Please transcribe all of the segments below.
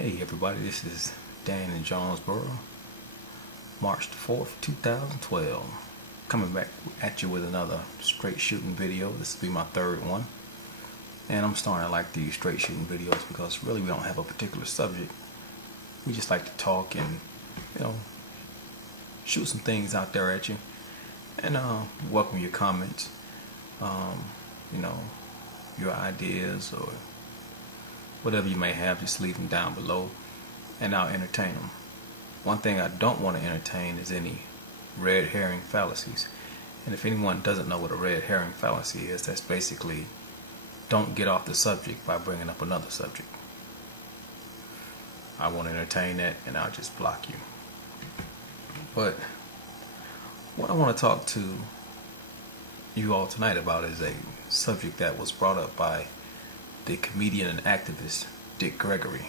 Hey everybody, this is Dan in Jonesboro, March the 4th, 2012. Coming back at you with another straight shooting video. This will be my third one. And I'm starting to like these straight shooting videos because really we don't have a particular subject. We just like to talk and, shoot some things out there at you. And welcome your comments, your ideas or whatever you may have, just leave them down below and I'll entertain them. One thing I don't want to entertain is any red herring fallacies. And if anyone doesn't know what a red herring fallacy is, that's basically don't get off the subject by bringing up another subject. I won't entertain that and I'll just block you. But what I want to talk to you all tonight about is a subject that was brought up by the comedian and activist Dick Gregory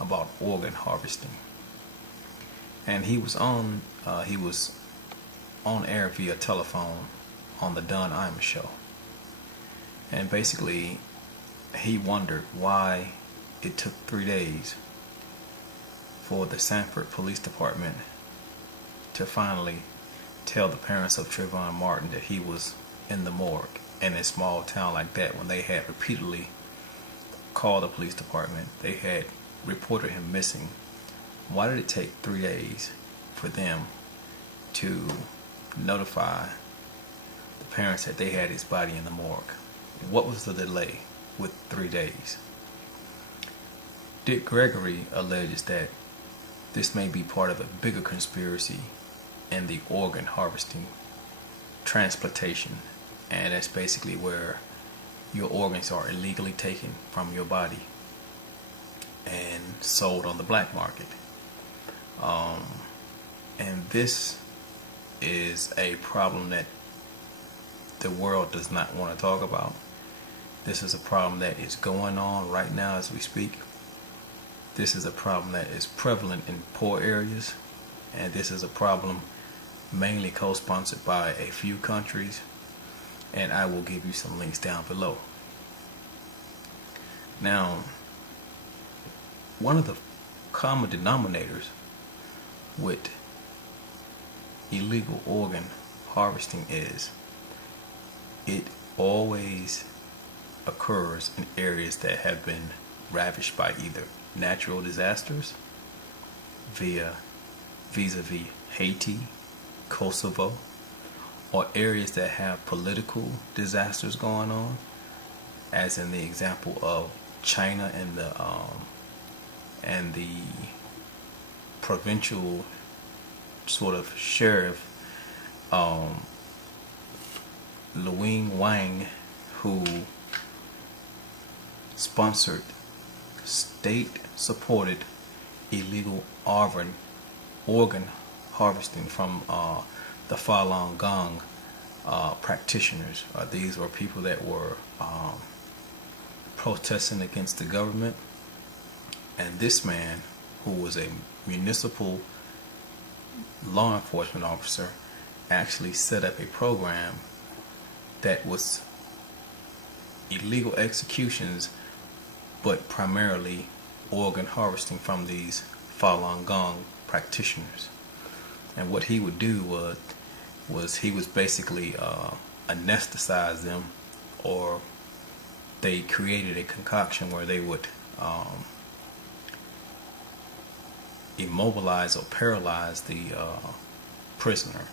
about organ harvesting, and he was on air via telephone on the Don Imus show, and basically he wondered why it took 3 days for the Sanford Police Department to finally tell the parents of Trayvon Martin that he was in the morgue in a small town like that, when they had repeatedly called the police department. They had reported him missing. Why did it take 3 days for them to notify the parents that they had his body in the morgue? What was the delay with 3 days? Dick Gregory alleges that this may be part of a bigger conspiracy in the organ harvesting transplantation, and that's basically where your organs are illegally taken from your body and sold on the black market. And this is a problem that the world does not want to talk about. This is a problem that is going on right now as we speak. This is a problem that is prevalent in poor areas, and this is a problem mainly co-sponsored by a few countries, and I will give you some links down below. Now, one of the common denominators with illegal organ harvesting is it always occurs in areas that have been ravaged by either natural disasters vis-a-vis Haiti, Kosovo, or areas that have political disasters going on, as in the example of China and the provincial sort of sheriff Luing Wang, who sponsored state-supported illegal organ harvesting from the Falun Gong practitioners. These were people that were protesting against the government, and this man, who was a municipal law enforcement officer, actually set up a program that was illegal executions, but primarily organ harvesting from these Falun Gong practitioners. And what he would do was he was basically anesthetize them, or they created a concoction where they would immobilize or paralyze the prisoner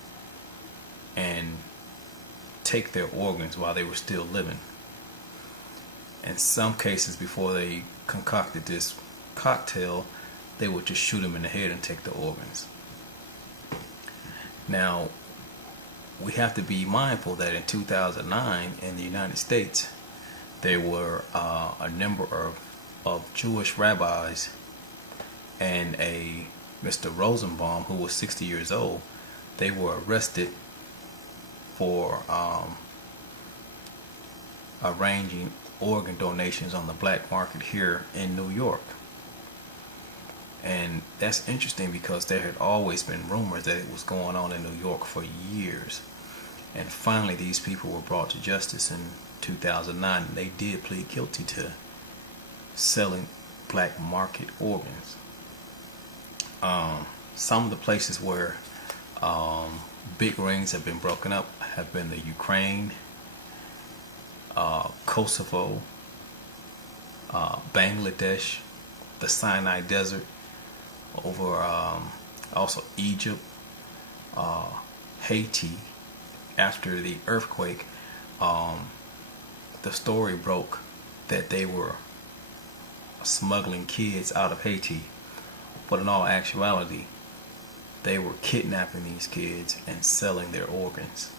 and take their organs while they were still living. In some cases, before they concocted this cocktail, they would just shoot them in the head and take the organs. Now, we have to be mindful that in 2009 in the United States, there were a number of Jewish rabbis and a Mr. Rosenbaum, who was 60 years old. They were arrested for arranging organ donations on the black market here in New York. And that's interesting because there had always been rumors that it was going on in New York for years. And finally these people were brought to justice in 2009, and they did plead guilty to selling black market organs. Some of the places where big rings have been broken up have been the Ukraine, Kosovo, Bangladesh, the Sinai Desert, over also Egypt, Haiti. After the earthquake, the story broke that they were smuggling kids out of Haiti, but in all actuality, they were kidnapping these kids and selling their organs.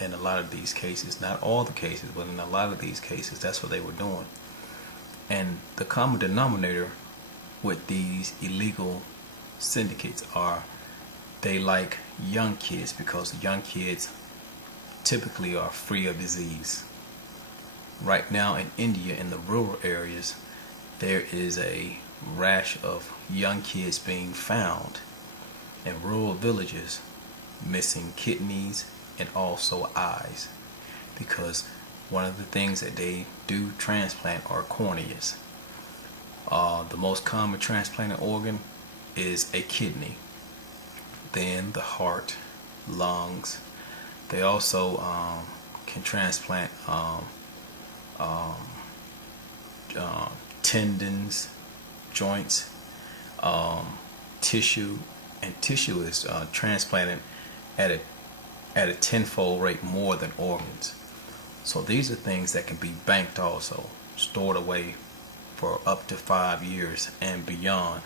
In a lot of these cases, not all the cases, but in a lot of these cases, that's what they were doing. And the common denominator with these illegal syndicates are they like young kids, because young kids typically are free of disease. Right now in India, in the rural areas, there is a rash of young kids being found in rural villages missing kidneys and also eyes, because one of the things that they do transplant are corneas. The most common transplanted organ is a kidney, then the heart, lungs. They also can transplant tendons, joints, tissue, and tissue is transplanted at a tenfold rate more than organs. So these are things that can be banked, also stored away for up to 5 years and beyond.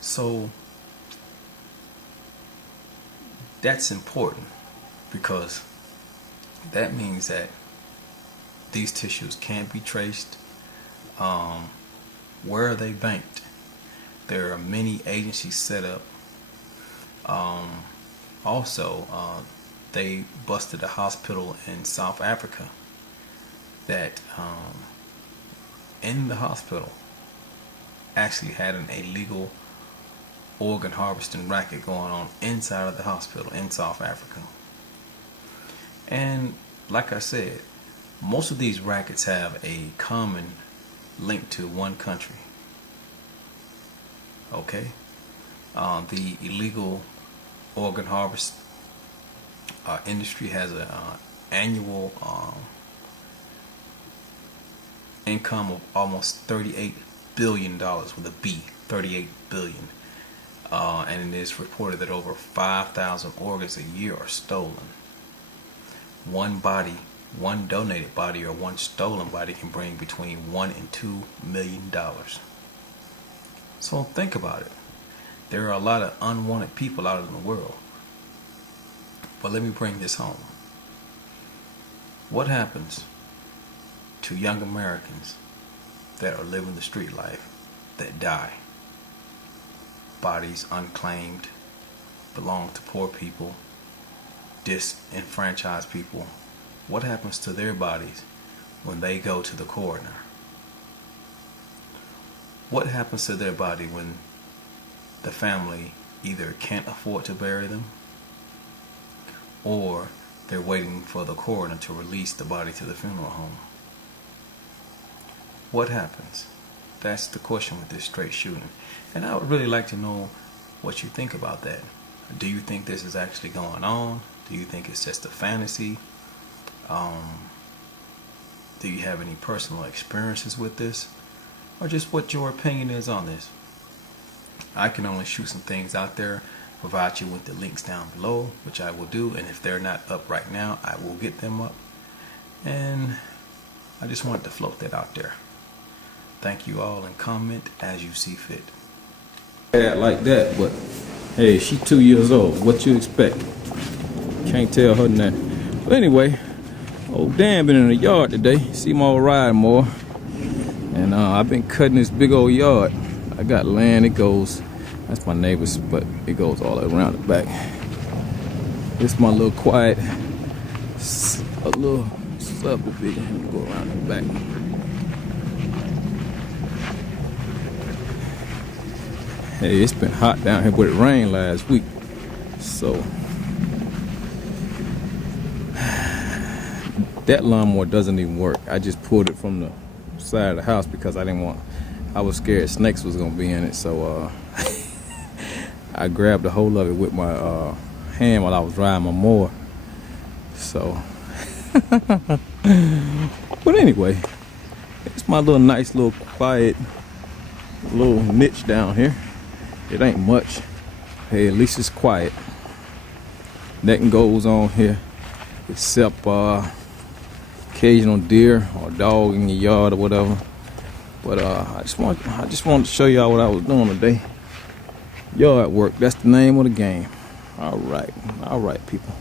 So that's important, because that means that these tissues can't be traced. Where are they banked? There are many agencies set up. Also, they busted a hospital in South Africa that in the hospital actually had an illegal organ harvesting racket going on inside of the hospital in South Africa. And like I said, most of these rackets have a common link to one country. Okay? The illegal organ harvest industry has an annual income of almost $38 billion with a B, 38 billion. And it is reported that over 5,000 organs a year are stolen. One donated body or one stolen body can bring between $1 and $2 million. So think about it. There are a lot of unwanted people out in the world. But let me bring this home. What happens to young Americans that are living the street life that die? Bodies unclaimed, belong to poor people, disenfranchised people. What happens to their bodies when they go to the coroner? What happens to their body when the family either can't afford to bury them, or they're waiting for the coroner to release the body to the funeral home? What happens? That's the question with this straight shooting. And I would really like to know what you think about that. Do you think this is actually going on? Do you think it's just a fantasy? Do you have any personal experiences with this? Or just what your opinion is on this? I can only shoot some things out there, provide you with the links down below, which I will do. And if they're not up right now, I will get them up. And I just wanted to float that out there. Thank you all, and comment as you see fit. Like that, but hey, she 2 years old. What you expect? Can't tell her nothing. But anyway, old Dan been in the yard today. See my old ride more. And I've been cutting this big old yard. I got land, it goes, that's my neighbor's, but it goes all around the back. This my little quiet, a little subdivision. Go around the back. Hey, it's been hot down here, but it rained last week. So that lawnmower doesn't even work. I just pulled it from the side of the house because I didn't want I was scared snakes was gonna be in it, so I grabbed a hold of it with my hand while I was riding my mower. So, but anyway, it's my little nice little quiet little niche down here. It ain't much. Hey, at least it's quiet. Nothing goes on here except occasional deer or dog in your yard or whatever. But I just wanted to show y'all what I was doing today. Yard work, that's the name of the game. All right, people.